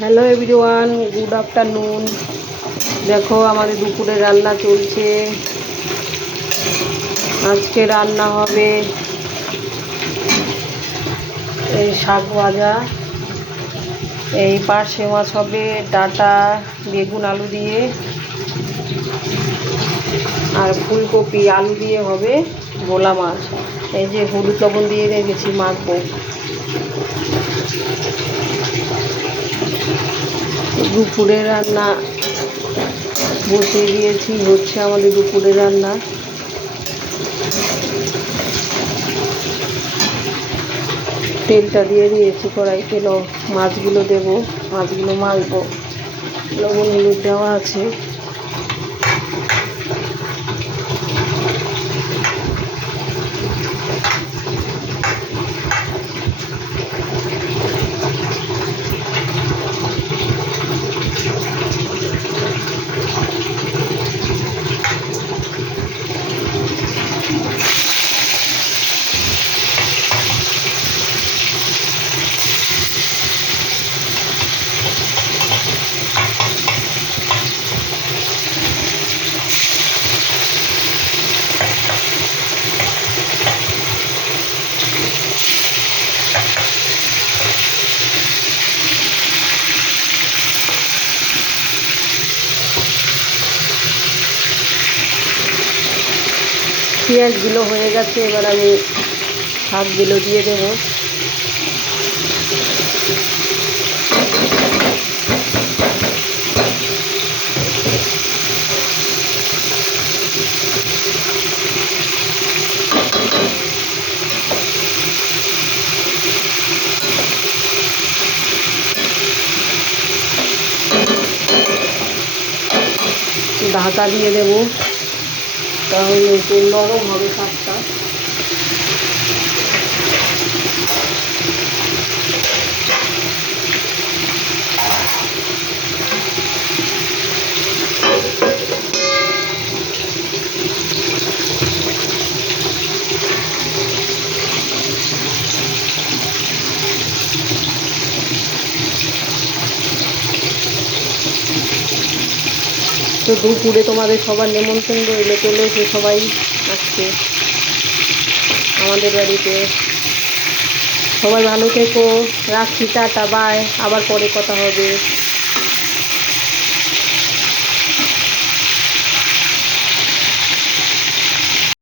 Hello everyone, good afternoon. দেখো আমাদের দুপুরে রান্না চলছে। আজকে রান্না হবে এই শাক ভাজা, এই পার্শে মাছ হবে, ডাঁটা বেগুন আলু দিয়ে, আর ফুলকপি আলু দিয়ে হবে ভোলা মাছ। এই যে হলুদ লবণ দিয়ে রেখেছি, মাখবো। দুপুরে রান্না বসিয়ে দিয়েছি, হচ্ছে আমাদের দুপুরে রান্না। তেলটা দিয়ে দিয়েছি কড়াইতে, মাছগুলো দেবো, মাছগুলো মাখবো। লবণ হলুদ দেওয়া আছে। পেঁয়াজগুলো হয়ে গেছে, এবার আমি শাকগুলো দিয়ে দেবো। ঢাকা দিয়ে দেবো, তাহলে একটু নরম হবে শাকটা। তো দুপুরে তোমাদের সবার নেমন্তন্ন রইল, চলে এসে সবাই আসছে আমাদের বাড়িতে। সবাই ভালো থেকো, রাখছি, টাটা, বাই, আবার পরে কথা হবে।